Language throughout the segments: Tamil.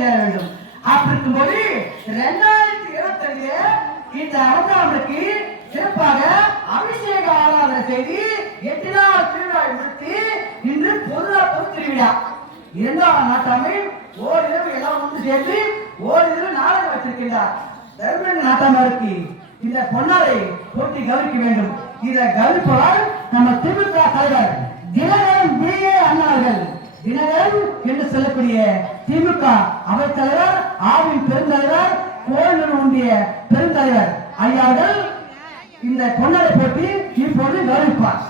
சேர வேண்டும். அப்படி இருக்கும்போது 2025 இந்த அவதாரத்துக்கு சிறப்பாக அபிஷேக ஆராதனை செய்து 8 நாள் திருவிழாவை முடித்து இன்று பொது திருவிழா. 2ஆம் நாட்டாமை ஓரிரவு எல்லாம் ஒன்று சேர்ந்து ஓரிரவு நாடகம் வச்சிருக்கின்றார். தர்மன் நாட்டாமருக்கு இந்த பொன்னாரை போட்டி கவனிக்க வேண்டும். இதை கவனிப்பதால் நம்ம திமுக தலைவர் தினகரன் பிஏ அண்ணார்கள், தினகரன் என்று சொல்லக்கூடிய திமுக அவைத்தலைவர், ஆவின் பெருந்தலைவர், கோயில் ஒன்றிய பெருந்தலைவர் ஐயார்கள் இந்த பொன்னாரை போட்டி இப்பொழுது கவனிப்பார்.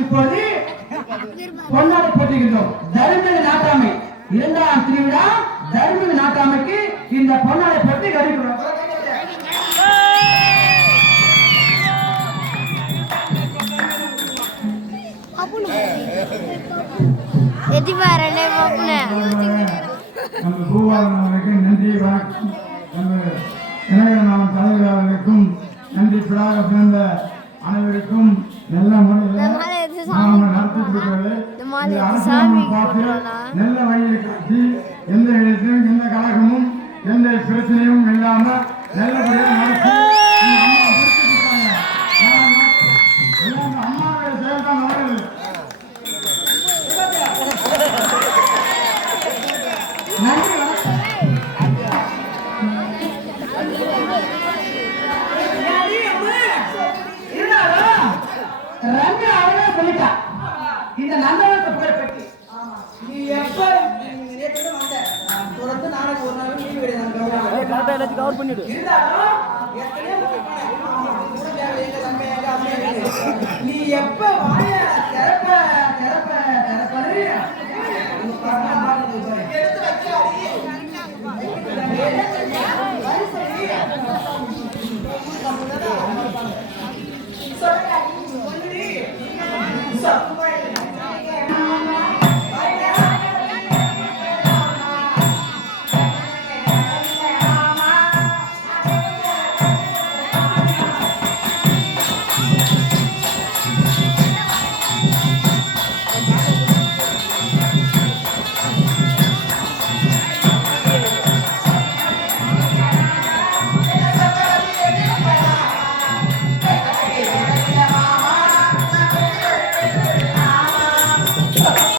இப்போது பொன்னாடை போட்டுகின்றோம். தர்மபுரி நாட்டாமை 2ஆம் திருவிழா தர்மபுரி நாட்டாமைக்கு இந்த பொன்னாடை போட்டி கருவிக்கிறோம். நம்ம பூவாளர்களுக்கு நன்றி வணக்கம். நம்ம இளைஞர் தலைவர்களுக்கும் நன்றி. பிளாக பிறந்த அனைவருக்கும் நல்ல முறையில் நடத்திருக்கிறது. பார்த்து நல்ல வழியை காட்டி எந்த இடத்திலும் எந்த கழகமும் எந்த பிரச்சனையும் இல்லாம நல்லபடியாக நடத்தி அம்மாவுடைய செயல்தான் நடக்குது. இந்த நந்தவனத்தை புகழ் பற்றி நீ எப்ப வந்த தொடர்ந்து நாளைக்கு ஒரு நாள் லீவ் எடுத்து கவர் பண்ணிடு. நீ எப்ப வாய திறப்ப திறப்ப திறப்பது எடுத்து வச்சு